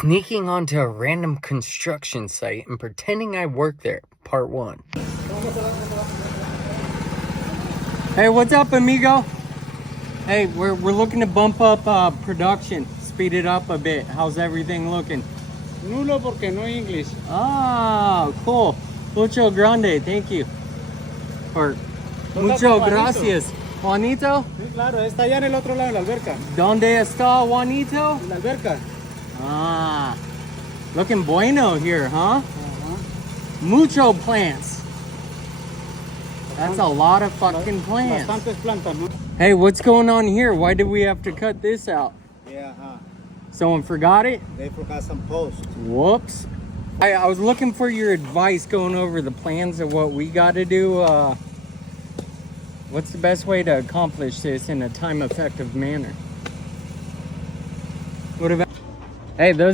Sneaking onto a random construction site and pretending I work there, part 1. Hey, what's up, amigo? Hey, we're looking to bump up production, speed it up a bit. How's everything looking? Nulo porque no English. Ah, cool. Mucho grande, thank you. Or mucho gracias. Juanito? Sí, claro, está allá en el otro lado, en la alberca. ¿Dónde está Juanito? En la alberca. Ah, looking bueno here, huh? Ajá. Mucho plants. That's a lot of fucking plants. Bastantes plantas, ¿no? Hey, what's going on here? Why did we have to cut this out? Yeah, Someone forgot it? they forgot some posts. Whoops. I was looking for your advice going over the plans of what we got to do. What's the best way to accomplish this in a time-effective manner? What about... Hey, those